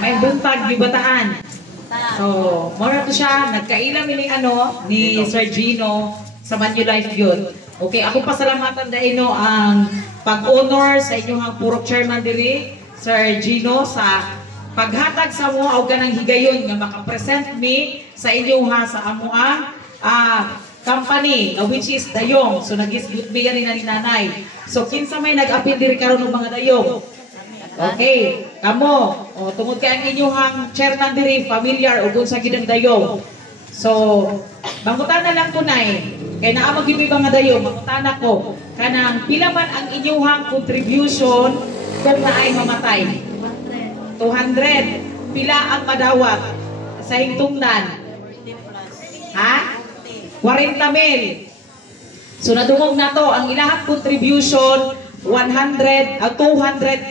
May buntag gibataan. So, mora to siya, nagkailam ni Sir Gino sa Manulife Youth. Okay, ako pasalamatan dahil ang pag-honor sa inyong purok chairman diri, Sir Gino, sa paghatag sa mo o ganang higayon nga makapresent me sa inyong sa amuang company, which is Dayong. So, nag-isgut me yan ni nanay. So, kinsa may nag-apil diri karon ng mga Dayong. Okay, kamo, tungod kay ang inyong chairman diri, familiar o sa gidang Dayong. So, bangutan na lang ko na kaya naamag yung mga Dayong, bangutan ako, kanang pila man ang inyong contribution kung naay mamatay. 200. Pila ang madawat sa hingtungnan? Ha? 40,000. So, nadungog na to, ang ilahang contribution, 200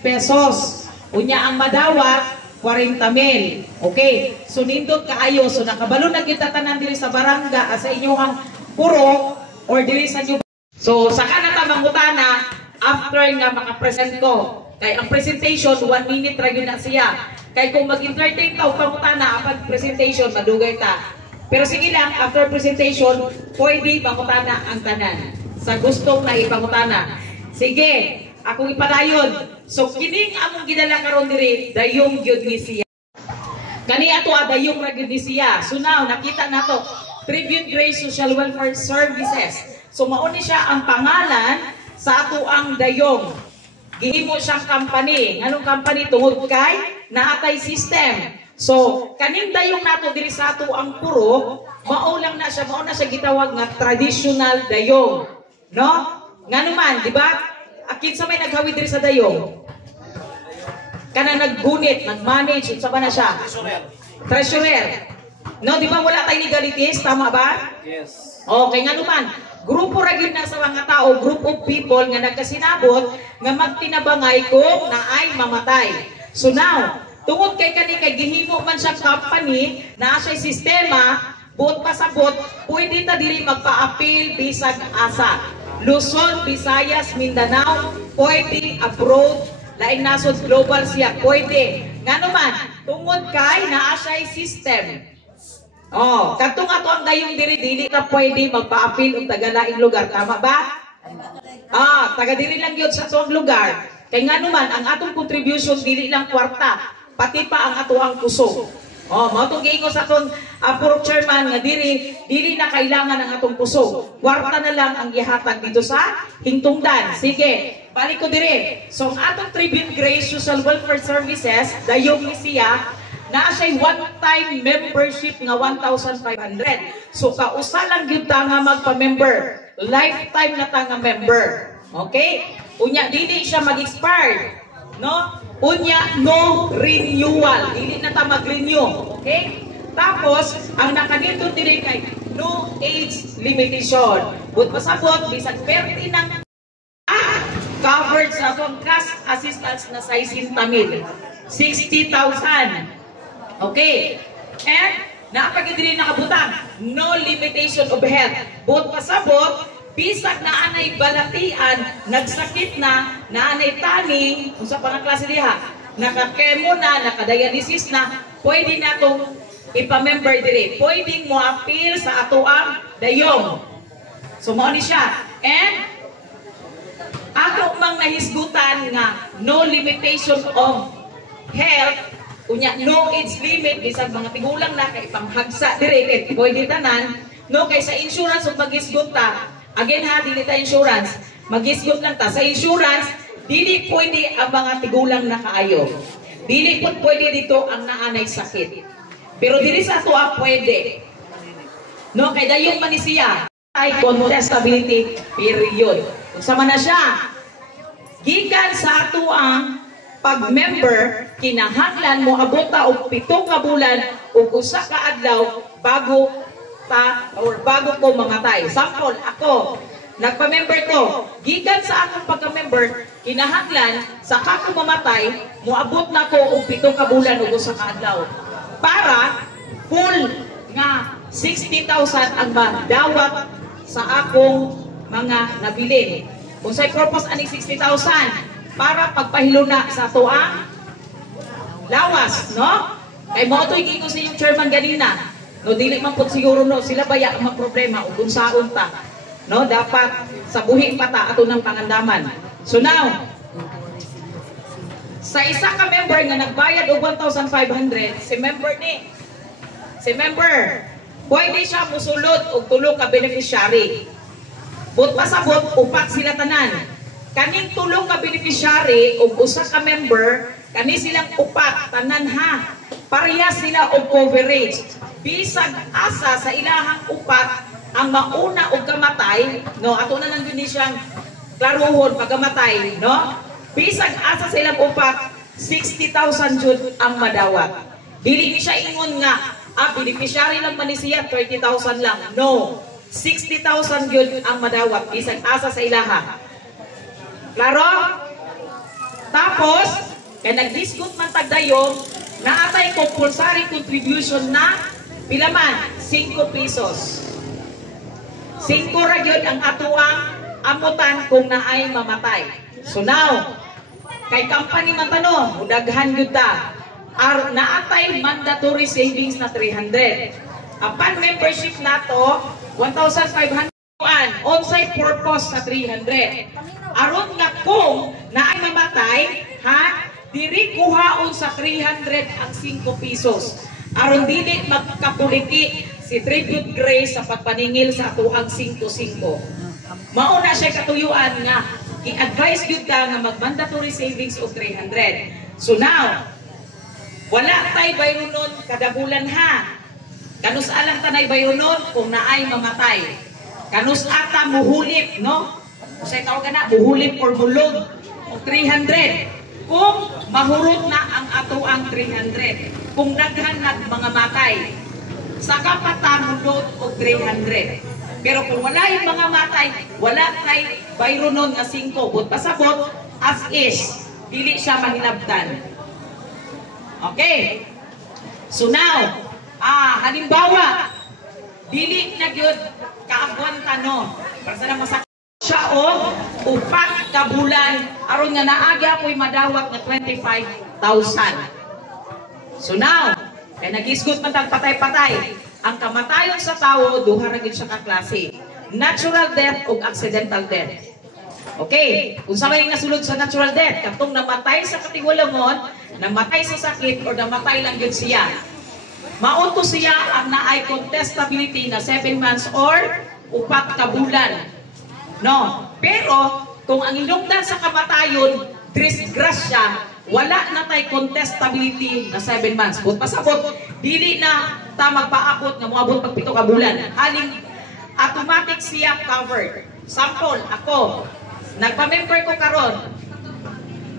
pesos. Unya ang madawat 40,000. Okay. So nindot kaayo. So nakabalo na kita tanan diri sa barangay sa inyong puro or diri sa inyo. So saka na ta mangutana after nga makapresent ko. Kay ang presentation 1 minute ra gyud na siya. Kay kung mag-entertain ta og pangutana apag presentation madugay ta. Pero sige lang after presentation pwede pangutana ang tanan sa gustong na ipangutana. Sige, akong ipadayon. So, kining among gidala karon diri, Dayong gyud ni siya. Kani ato Dayong ra gyud ni siya. So now, nakita nato Tribute Grace Social Welfare Services. So, mao ni siya ang pangalan sa ato ang Dayong. Gihimo siyang company. Nganong company tungod kay naatay system. So, kaning Dayong nato diri sa ato ang puro, mao na siya gitawag nga traditional Dayong. No? Nga naman, di ba? Akin sa may naghawid diri sa Dayong. Kana naggunit, nag-manage, unsa ba na siya? Treasurer. No, di ba wala tayo legalities? Tama ba? Yes. Okay, nga naman. Grupo ra gyud na sa mga tao, group of people nga nagkasinabot nga magtinabangay kung naay mamatay. So now, tungod kay gihimo man siya company, naa siya sistema, buot pasabot, pwede ta dili magpa-appeal bisag asa. Luzon, Visayas, Mindanao, pwede abroad, laing nasod global siya, pwede. Nga naman, tungod kay naa siya system. Katong ato ang Dayong diri-dili ka pwede magpa-appeal og taga-laing lugar, tama ba? Taga-diri lang yun sa tuwang lugar. Kay nga naman, ang atong contribution dili lang kwarta, pati pa ang ato ang kusog. Mao tong giingon sa atong purok chairman nga dili na kailangan ang atong kusog. Kwarta na lang ang ihatag dito sa hingtungdan. Sige, balik ko diri. So ang atong Tribute Grace Social Welfare Services, Dayong ni siya, naa siya one-time membership nga 1,500. So kausa lang gyud ta nga magpa-member. Lifetime na ta nga member. Okay? Unya dili siya mag-expire. No? Unya, no renewal. Dili na ta mag-renew. Okay? Tapos, ang nakanito diri kay no age limitation. But pasabot, bisag perti ng covered sa atong cash assistance na 60,000. 60,000. Okay? And, naapag diri nakabutang, no limitation of health. But pasabot, bisag na anay balatian, nagsakit na anay taning, kung sa pangklase diha, nakakemo na, nakadialysis na, pwede na itong ipamember diri. Pwede mo appeal sa ato ang Dayong. So, mo ni siya. And, ato mang nahisgutan nga, no limitation of health, kunya, no age limit, bisag mga tigulang na, kay panghagsa diri, kay pwede tanan, no, kay sa insurance, kung mag-isguta, again ha, dili ta insurance. Mag-isgot lang ta. Sa insurance, dili pwede ang mga tigulang na kaayo. Dili po pwede dito ang naanay sakit. Pero dili sa ato pwede. No, kay Dayong man ni siya. Ay contestability period. Kung sama na siya, gikan sa ato ang pag-member, kinahanglan mo abota og 7 ka bulan ug usa ka adlaw bago ko mamatay. Sample, ako, nagpa-member ko, gikan sa akong pagka-member, kinahanglan sa kako mamatay, muabot na ko og 7 ka bulan ug usa ka adlaw. Para full nga 60,000 ang madawat sa akong mga nabilin. Kung sa'y purpose aning 60,000 para pagpahilo na sa tuang lawas, no? Kay mo ito'y gingon sa yung chairman ganina. No, dili man po siguro no, sila baya ang problema o kung saon ta. No, dapat sa buhing pata ato ng pangandaman. So now, sa isa ka member nga nagbayad og 1,500, si member, pwede siya musulod og 3 ka beneficiary. But pasabot, upat sila tanan. Kaning 3 ka beneficiary og usa ka member, kani silang upat tanan ha. Parehas sila og coverage. Bisag asa sa ilahang upat ang mauna og kamatay, no, ato na lang yun siyang klaruhon pagkamatay, no? Bisag asa sa ilang upat, 60,000 jud ang madawat. Dili ni siya ingon nga, beneficiary lang man ni siya, 30,000 lang. No, 60,000 jud ang madawat, bisag asa sa ilaha. Klaro? Tapos, kaya nag-discount man tagdayon, naatay compulsory contribution na pila man? 5 pesos. 5 ra gyud ang atuang amutan kung naay mamatay. So now, kay company man tanong, mudaghan gyud ta. Naatay mandatory savings na 300. Upon membership nato, 1,500 on-site purpose sa 300. Aron nga kung naay mamatay, ha, diri kuhaon sa 300 ang 5 pesos. Aron dili magkapoliti si Tribute Grace sa pagpaningil sa atuang 5-5. Mauna siya katuyuan nga i-advise gyud ta nga mag-mandatory savings of 300. So now, wala tay bayronon kada bulan ha. Kanus alang tanay bayronon kung naay mamatay. Kanus ata muhulip, no? Usay tawag na muhulip or bulog og 300. Kung mahurot na ang ato ang 300, kung daghan na mga matay, saka patamulot o 300. Pero kung wala yung mga matay, wala kay bayronon nga 5, but pasabot as is, dili siya mahilabtan. Okay? So now, halimbawa, dili na gyud kaagwan tano. Para sa masakit siya o upat ka bulan aron nga naagya ko'y madawat na 25,000. So now, kaya nag-isgot man patay-patay. Ang kamatayon sa tao, duha ra gyud siya ka klase. Natural death o accidental death. Okay, kung sa may nasulod sa natural death, katong namatay sa katiwalangon, namatay sa sakit, o namatay lang yun siya. Maunto siya ang naay contestability na 7 months or upat ka bulan. No, pero kung ang inungdan sa kamatayon, disgrasya, wala na tay contestability na 7 months. But pasabot, dili na ta magpaabot nga moabot pag 7 ka bulan. Haling automatic siya covered. Sample, ako, nagpa-member ko karon,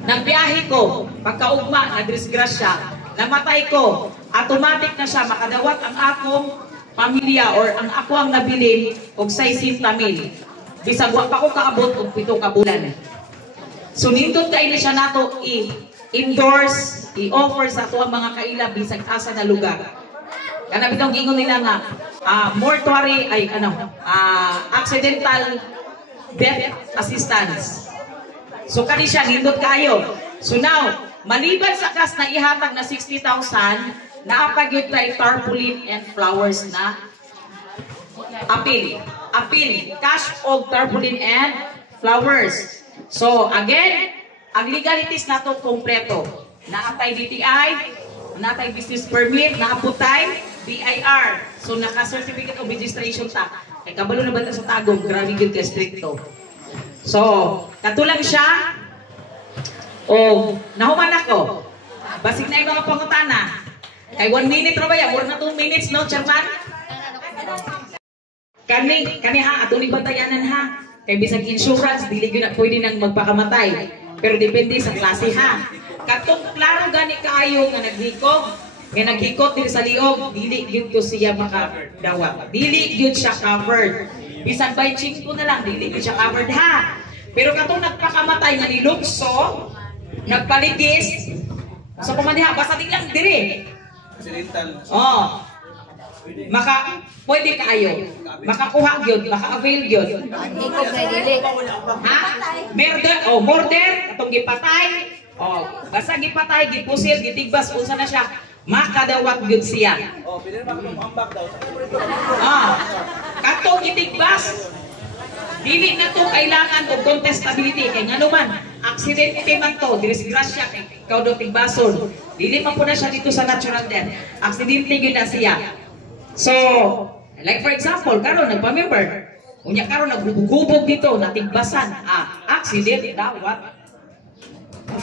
nagbiyahe ko, pagkaugma, nagdisgrasya, namatay ko, automatic na siya, makadawat ang akong pamilya or ang ako ang nabilin og 60,000. Bisag wa pa ko kaabot og 7 ka bulan. So nindot kay ni siya nato i-endorse, i-offer sa ato ang mga kaila bisag asa na lugar. Kana bitong gingon nila nga mortuary ay accidental death assistance. So kani siya nindot kayo. So now, maliban sa kas na ihatag na 60,000, naapagyud tay tarpaulin and flowers na appeal, cash of tarpaulin and flowers. So again, ang legalities nato kompleto. Naatay DTI, naatay business permit, naaputay BIR. So naka-certificate of registration ta. Kay kabalo na ba ta sa tagong, grabe gyud ka stricto. So, katulang siya. O, nahuman ako. Basig na yung mga pangutana. Kay 1 minute ra ba ya? More na 2 minutes, no, Chairman? Kani ha, ato ni bantayanan ha. Kay bisag insurance, dili gyud na pwede nang magpakamatay. Pero depende sa klase ha. Katong klaro gani kaayo nga naghikog, nga naghikot diri sa liog, dili gyud ko siya makadawat. Dili gyud siya covered. Bisag by ching ko na lang, dili gyud siya covered ha. Pero katong nagpakamatay nga nilukso, nagpaligis, so kumandiha, basta di lang diri. Accidental. Oh. Pwede kayo. Makakuha gyud, maka-avail gyud. Ikaw kay dili. Ha? Murder, katong gipatay. Oh, basta gipatay, gipusil, gitigbas unsa na siya, makadawat gyud siya. Oh, pwede naman kung ambak daw. Katong gitigbas, dili na to kailangan og contestability kay ngano man aksidente man to, disgrasya kay ikaw do tigbason. Dili man po na siya dito sa natural death. Aksidente gyud na siya. So, like for example, karon nagpa-member, unya karon naghubog-hubog dito, natigbasan, accident, dawat,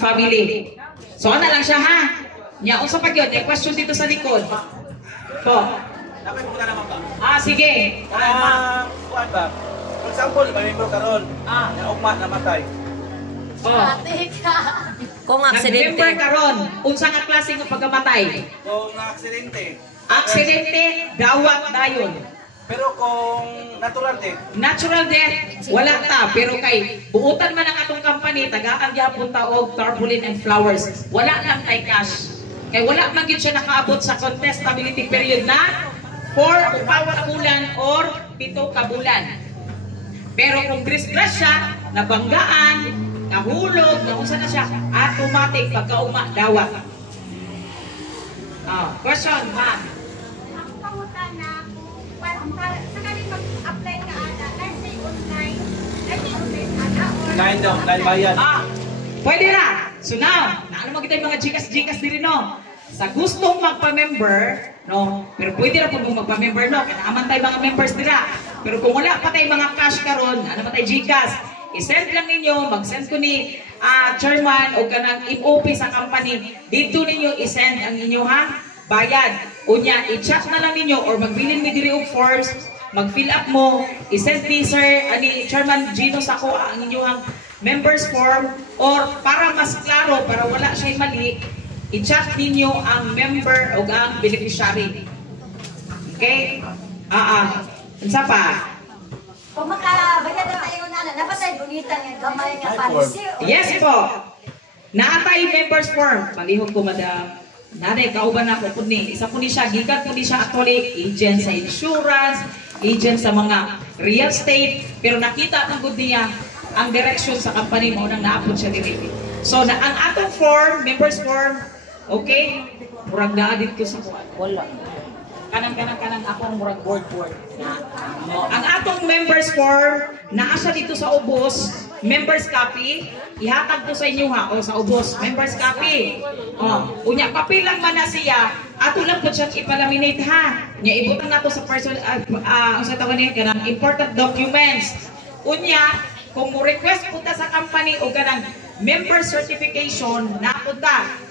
family. So, ano lang siya ha? Nya, unsa pa gyud, may question dito sa likod. Po. Dapat mo na naman ba? Sige. Kuan ba? For example, member karon. Na ugma namatay. Kung Nag-member aksidente. karon, unsa nga klase nga pagkamatay? Kung na-aksidente. Aksidente, dawat dayon. Pero kung natural death, Natural death, wala ta. Pero kay, buutan man ang atong company, tagaan gyapon ta og tarpaulin and flowers. Wala lang kay cash. Kay wala man gyud siya nakaabot sa contestability period na 4 o 5 ka bulan or 7 ka bulan. Pero kung disgrasya, nabanggaan, nahulog, naunsa na siya, automatic pagkauma dawat. Question, ma'am. Ang pangutan na kung sakaling mag-apply ka ana, let's say online ana or line daw, line bayad. Pwede na. So now, naano mo kita yung mga jikas diri no? Sa gustong magpa-member, no? Pero pwede na po kung magpa-member no? Kaya naman tayo mga members nila. Pero kung wala pa tayo mga cash karon, ano pa tayo Gcash, i-send lang ninyo, mag-send ko ni chairman o kanang MOP sa company, dito ninyo i-send ang inyo ha, bayad. Unya, i-chat na lang ninyo or magbilin mi diri og forms, mag-fill up mo, i-send ni Sir, ani Chairman Gino Sako ang inyong members form or para mas klaro, para wala siya mali, i-chat ninyo ang member o ang beneficiary. Okay? Unsa pa? kung makabayad na tayo na dapat tayo gunitan ng gamay nga policy. Yes po. Naatay members form. Palihog ko, madam. Nanay, kauban ako po ni. Isa po ni siya, gikan po ni siya actually, agent sa insurance, agent sa mga real estate, pero nakita ng good niya ang direction sa company mo nang naapod siya dito. So, ang atong form, members form, okay? Murag na dito sa kuwan. Wala. Kanang akong murag board. Ang atong members form, naasa dito sa ubos, members copy, ihatag ko sa inyo ha, o sa ubos, members copy. Unya, papel lang man na siya, ato lang po siya ipalaminate ha. Unya, ibutan na to sa person, ang sa tawag niya, kanang important documents. Unya, kung mo request punta sa company o kanang member certification, napunta.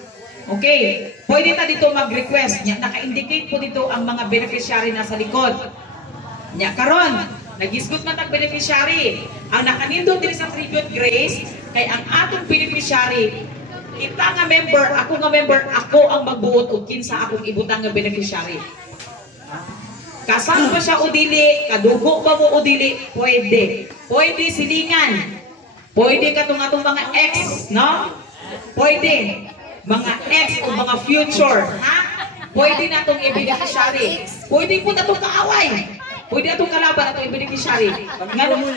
Okay, pwede ta dito mag-request. Naka-indicate po dito ang mga beneficiary na sa likod. Nya karon, nagisgot man tag beneficiary. Ang nakanindot diri sa tribute grace kay ang atong beneficiary, kita nga member, ako ang magbuot og kinsa akong ibutang nga beneficiary. Kasama pa siya o dili, kadugo ba mo o dili, pwede. Pwede silingan. Pwede katong atong mga ex, no? Pwede. Mga ex o mga future, ha? Pwede na itong i-beneficiary. Pwede po na itong kaaway. Pwede na itong kalaban na itong i-beneficiary. Nga nung...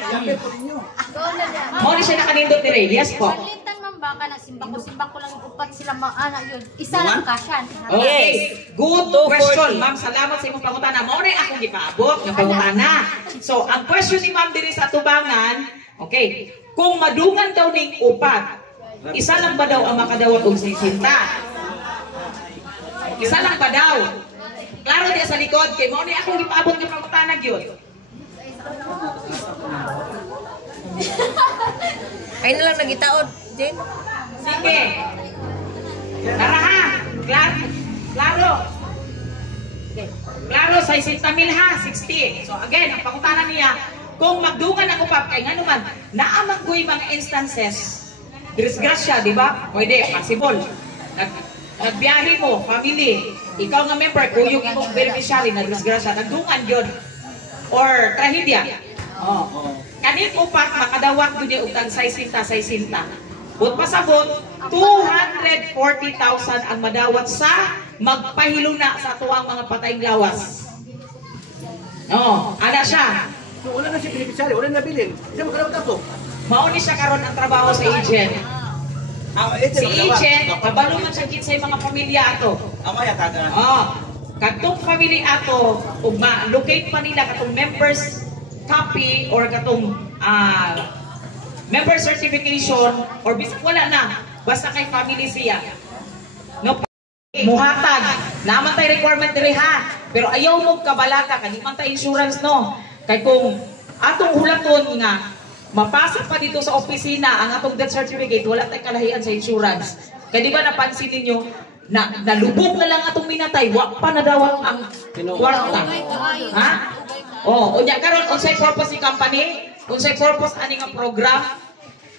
Muna siya nakanindot ni Ray. Yes po. Paglintan man ba ka simba ko lang upat sila maana yun. Isa lang kasyan. Okay. Good question. Ma'am, salamat sa imong pangutana. Muna yung akong ipaabot ng pangutana. So, ang question ni Ma'am diri sa tubangan, okay, kung madungan daw ning upat, isa lang ba daw ang makadawat og 60? Isa lang ba daw? Klaro diya sa likod kay mo ni akong gipaabot nga pangutana gyud. Ay na lang nagitaod, Jen. Sige. Tara ha. Klaro. Okay. Klaro sa 60,000 ha, 60. So again, ang pangutana niya, kung magdungan ang upap kay ngano man, naamang goy mga instances disgrasya, di ba? Pwede, possible. Nagbiyahe mo, family, ikaw nga member, kuyog imong beneficiary na disgrasya, nagdungan yun. Or trahedya. Kanin upat makadawat gyud og tag 60. But pasabot 240,000 ang madawat sa magpahiluna sa tuwang mga patayng lawas. Oh, ana siya. So, wala na siya beneficiary, wala na bilin. Siya magkarapat ako. Mauni siya karon ang trabaho sa agent. Si agent, kabalo man siya gid sa mga pamilya ato. Amaya tagaan. Oh, katong family ato ug ma-locate pa nila katong members copy or katong member certification or bisag wala na basta kay family siya. No muhatag naman tay requirement diri ha, pero ayaw mo kabalaka kani man tay insurance no. Kay kung atong hulaton nga mapasa pa dito sa opisina ang atong death certificate, wala tay kalahian sa insurance. Kay di ba napansin ninyo na nalubog na lang atong minatay, wa pa nadawat ang kwarta. Ha? Oh, unya karon unsay purpose ni company? Unsay purpose ani nga program?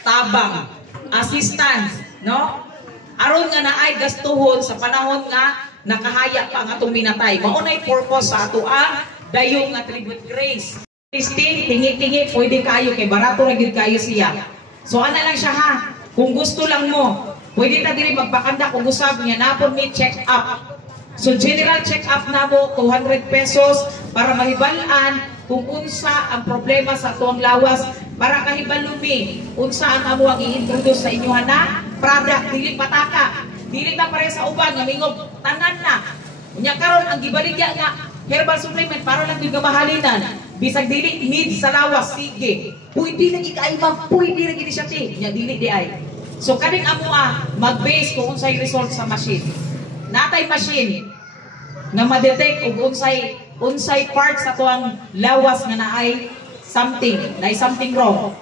Tabang, assistance, no? Aron nga naay gastuhon sa panahon nga nakahaya pa ang atong minatay. Mao nay purpose sa ato ang dayong nga tribute grace. Tingi-tingi, pwede kayo kay barato ra gyud kayo siya. So ana lang siya ha. Kung gusto lang mo, pwede ta diri magpakanda kung usab niya napon mi check up. So general check up na mo 200 pesos para mahibal-an kung unsa ang problema sa tuwang lawas para kahibalo mi unsa ang amo ang i-introduce sa inyo na product dili pataka. Dili ta pare sa uban nga mingog tanan na. Unya karon ang gibaligya nga herbal supplement para lang gyud mahalinan. Bisag dili need sa lawas sige. Pwede lagi kay ma'am, pwede lagi di siya ti. Nya dili di ay. So kaning amo mag-base kung unsay result sa machine. Natay machine nga ma-detect og unsay parts sa tuwang lawas nga naay something wrong.